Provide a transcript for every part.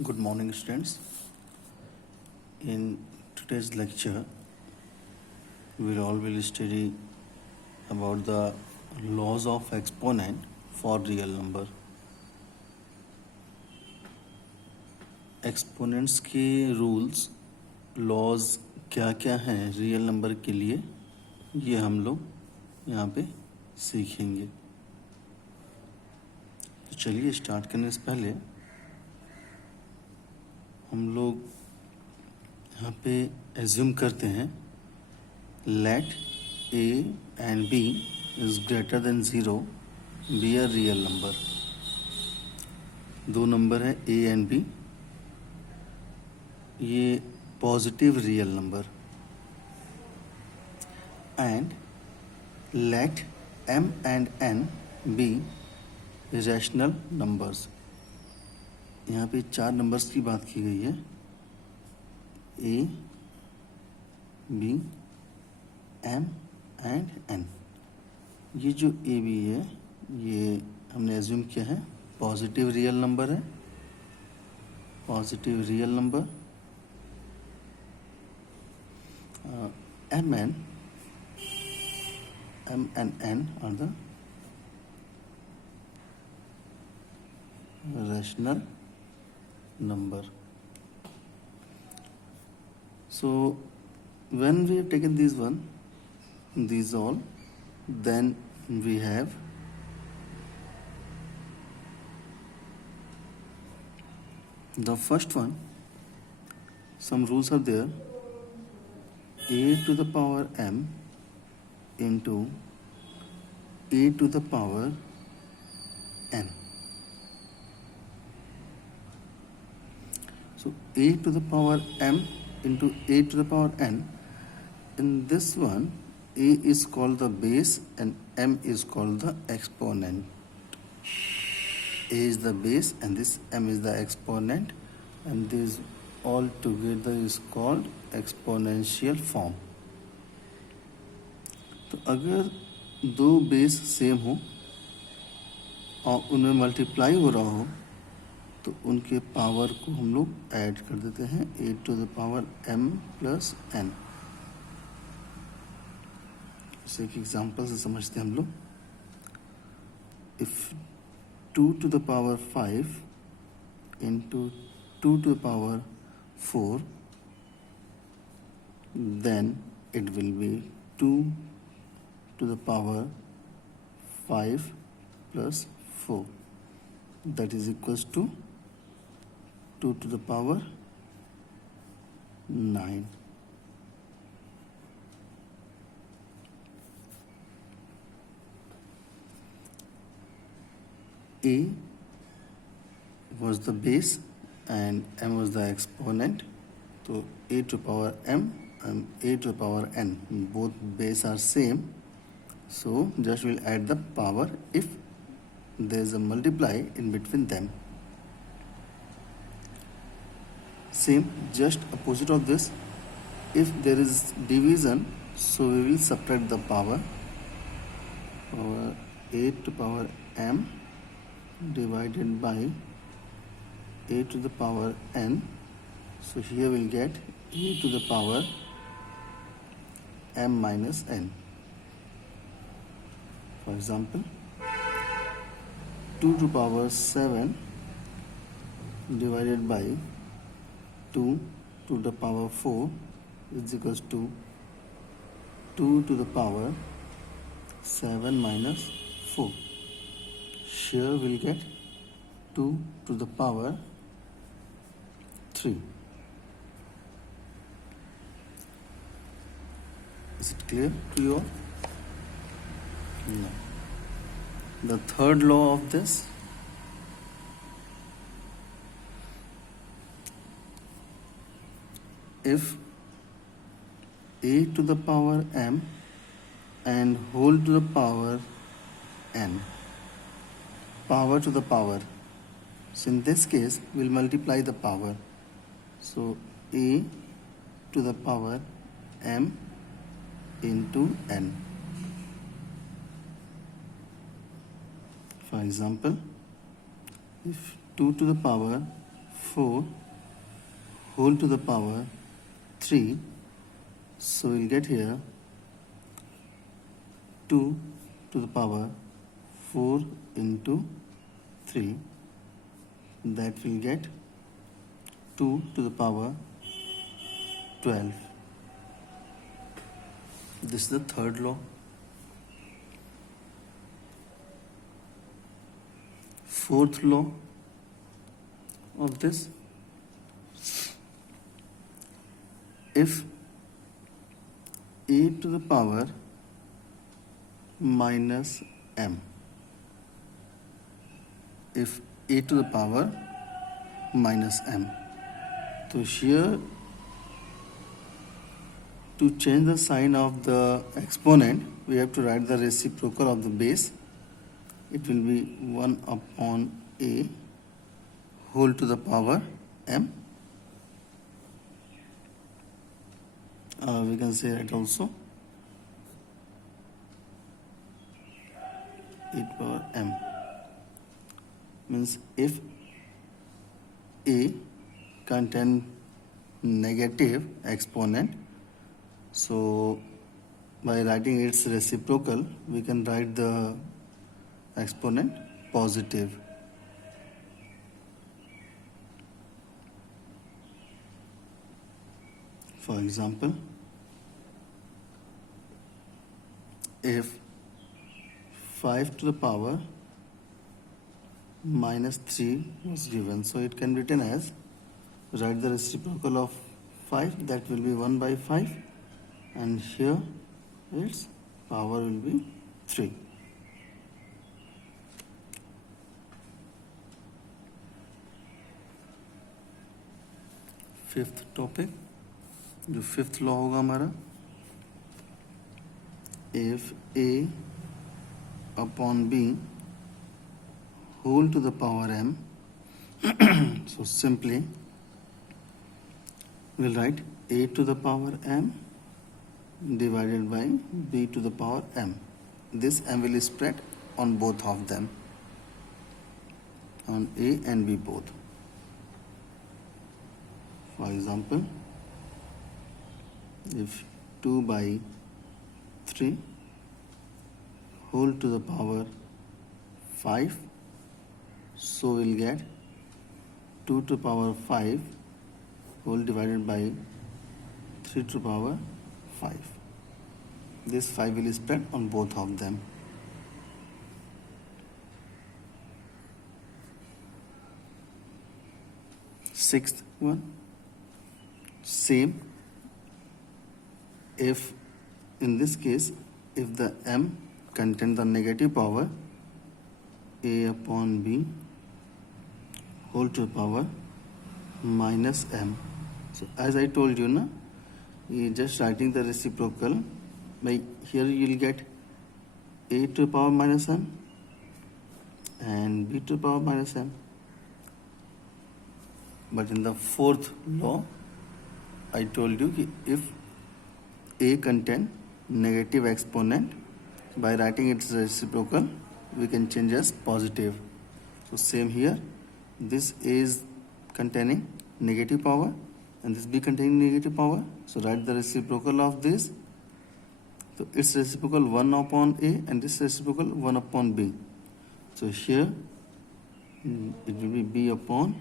Good morning, students. In today's lecture, will study about the laws of exponent for real number. Exponents के rules laws क्या क्या हैं real number के लिए, ये हम लोग यहाँ पे सीखेंगे। तो चलिए स्टार्ट करने से पहले हम लोग यहाँ पे एज्यूम करते हैं let a and b is greater than zero be a real number. दो नंबर है ए एंड बी, ये positive real number. And let m and n be rational numbers. यहाँ पे चार नंबर्स की बात की गई है, a, b, m and n। ये जो a b है ये हमने एज्यूम किया है पॉजिटिव रियल नंबर है, positive real number. m and n are the rational number. So when we have taken these all, then we have the first one. Some rules are there. A to the power m into a to the power n. So a to the power m into a to the power n. In this one, a is called the base and m is called the exponent. A is the base and this m is the exponent, and this all together is called exponential form. तो अगर दो base same हो और उनमें multiply हो रहा हो तो उनके पावर को हम लोग ऐड कर देते हैं a to the power m plus n। इसे एक एग्जांपल से समझते हैं हम लोग। If 2 to the power 5 into 2 to the power 4, then it will be 2 to the power 5 plus 4, that is equals to 2 to the power 9. A was the base and m was the exponent, so a to the power m and a to the power n, both base are same, so just we'll add the power if there is a multiply in between them. Same, just opposite of this, if there is division, so we will subtract the power a to the power m divided by a to the power n. So here we'll get a to the power m minus n. For example, 2 to the power 7 divided by 2 to the power 4 is equals to 2 to the power 7 minus 4. Here we'll get 2 to the power 3. Is it clear to you all? No. The third law of this, if a to the power m and whole to the power n, power to the power, so in this case we'll multiply the power, so a to the power m into n. For example, if 2 to the power 4 whole to the power 3. So we'll get here 2 to the power 4 into 3. That will get 2 to the power 12. This is the third law. Fourth law of this, if a to the power minus m, if a to the power minus m, so here to change the sign of the exponent, we have to write the reciprocal of the base. It will be 1 upon a whole to the power m. We can say that also 8 power m. Means if a contain negative exponent, so by writing its reciprocal, we can write the exponent positive. For example, if 5 to the power minus 3 was given, so it can be written as, write the reciprocal of 5, that will be 1 by 5, and here its power will be 3. Fifth topic, जो fifth law होगा हमारा, if a upon b whole to the power m, so simply we'll write a to the power m divided by b to the power m. This m will spread on both of them, on a and b both. For example, if 2 by 3 whole to the power 5, so we'll get 2 to the power 5 whole divided by 3 to the power 5. This 5 will spread on both of them. Sixth one, same. If in this case, if the m contains the negative power a upon b whole to the power minus m, so as I told you, na, just writing the reciprocal, by here you will get a to the power minus m and b to the power minus m. But in the fourth law, I told you if a contain negative exponent, by writing its reciprocal, we can change as positive. So same here, this a is containing negative power and this b containing negative power. So write the reciprocal of this. So its reciprocal 1 upon a and this reciprocal 1 upon b. So here it will be b upon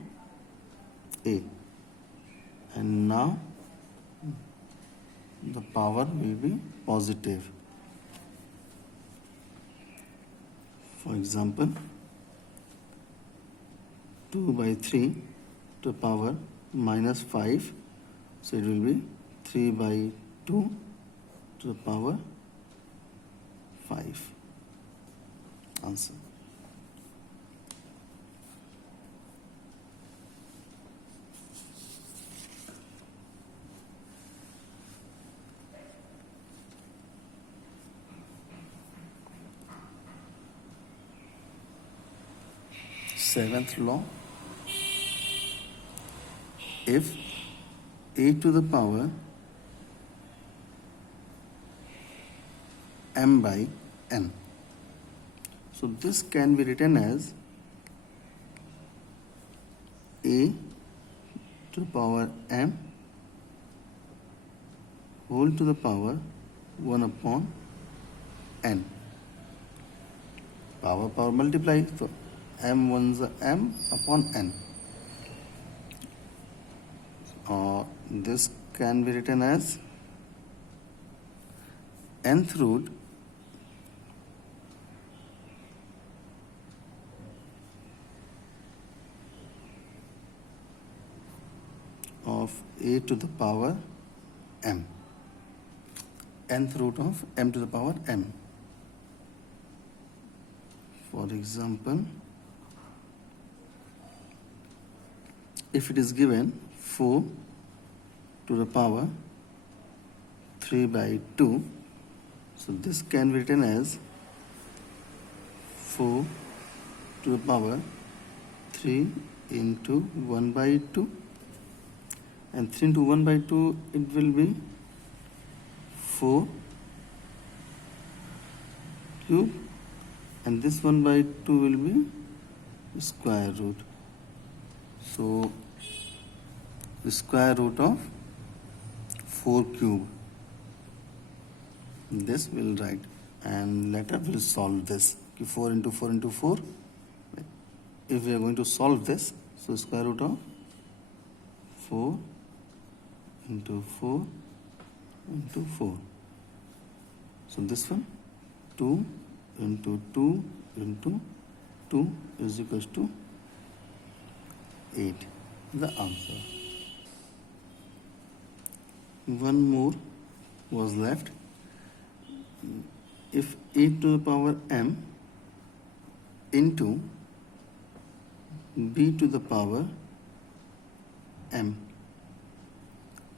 a, and now the power will be positive. For example, 2 by 3 to the power minus 5, so it will be 3 by 2 to the power 5. Answer. Seventh law, if a to the power m by n, so this can be written as a to the power m whole to the power 1 upon n. Power multiply, so m ones are m upon n. This can be written as nth root of a to the power m. Nth root of m to the power m. For example, if it is given 4 to the power 3 by 2, so this can be written as 4 to the power 3 into 1 by 2, and 3 into 1 by 2, it will be 4 cube, and this 1 by 2 will be square root. So the square root of 4 cube. This will write, and later we'll solve this. 4 into 4 into 4. If we are going to solve this, so square root of 4 into 4 into 4. So this one, 2 into 2 into 2 is equals to 8. The answer. One more was left. If a to the power m into b to the power m.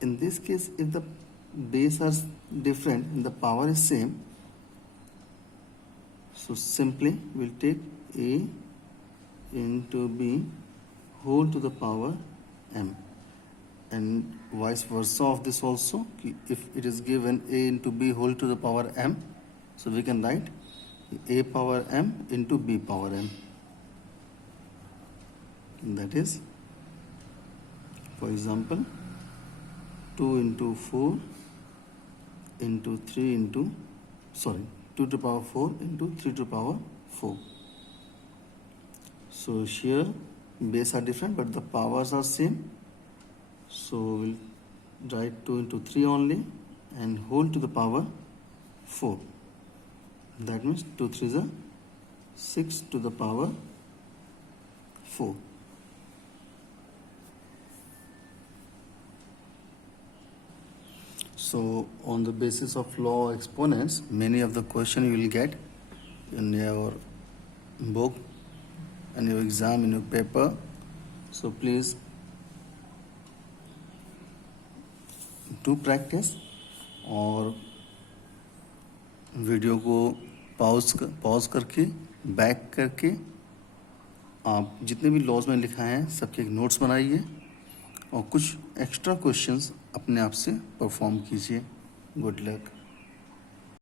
In this case, if the base are different and the power is same, so simply we'll take a into b whole to the power m, and vice versa of this also. If it is given a into b whole to the power m, so we can write a power m into b power m. That is, for example, 2 into 4 into 3 into, 2 to the power 4 into 3 to the power 4. So here base are different but the powers are same. So we'll write 2 into 3 only and whole to the power 4. That means 2 3s are 6 to the power 4. So on the basis of law of exponents, many of the question you will get in your book and your exam, in your paper. So please do practice, और video को pause करके back करके आप जितने भी laws में लिखा है सबके एक नोट्स बनाइए और कुछ एक्स्ट्रा क्वेश्चंस अपने आप से परफॉर्म कीजिए। Good luck.